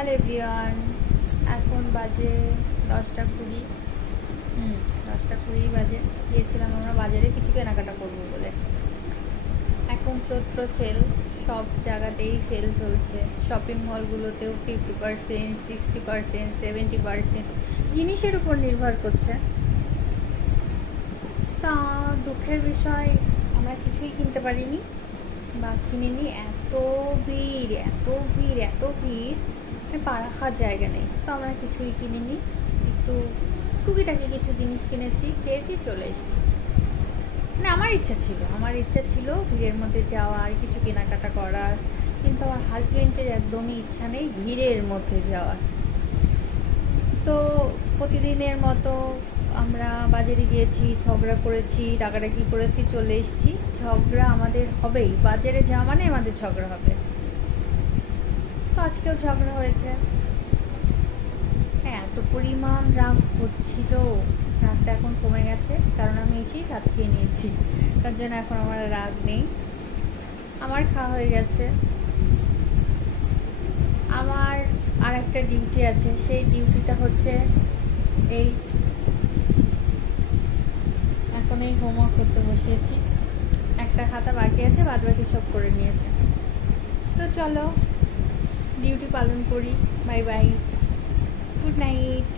Hello everyone, এখন বাজে 10টা 20। 10টা 20 বাজে। গিয়েছিলাম আমরা বাজারে কিছু কেনাকাটা করবো বলে। এখন চৈত্র সেল, সব জায়গাতেই সেল চলছে। শপিং মলগুলোতেও 50%, 60%, 70% জিনিসের উপর নির্ভর করছে। তা দুঃখের বিষয়, আমরা কিছুই কিনতে পারিনি বা কিনিনি। এত ভিড়, এত ভিড়, এত ভিড়, পা রাখার জায়গা নেই। তো আমরা কিছুই কিনিনি, একটু টুকিটাকি কিছু জিনিস কিনেছি, খেয়েছি, চলে এসেছি। না, আমার ইচ্ছা ছিল ভিড়ের মধ্যে যাওয়ার, কিছু কেনাকাটা করার, কিন্তু আমার হাজবেন্ডের একদমই ইচ্ছা নেই ভিড়ের মধ্যে যাওয়ার। তো প্রতিদিনের মতো আমরা বাজারে গিয়েছি, ঝগড়া করেছি, ডাকাডাকি করেছি, চলে এসেছি। ঝগড়া আমাদের হবেই, বাজারে যাওয়া মানে আমাদের ঝগড়া হবে। তো আজকেও ঝগড়া হয়েছে। হ্যাঁ, এত পরিমাণ রাগ হচ্ছিল, রাগটা এখন কমে গেছে, কারণ আমি এসেই ভাত খেয়ে নিয়েছি। তার জন্য এখন আমার রাগ নেই, আমার খাওয়া হয়ে গেছে। আমার আর একটা ডিউটি আছে, সেই ডিউটিটা হচ্ছে এই এখন এই হোমওয়ার্ক করতে বসিয়েছি। একটা খাতা বাকি আছে, বাদ বাকি সব করে নিয়েছে। তো চলো ডিউটি পালন করি। Bye bye, good night.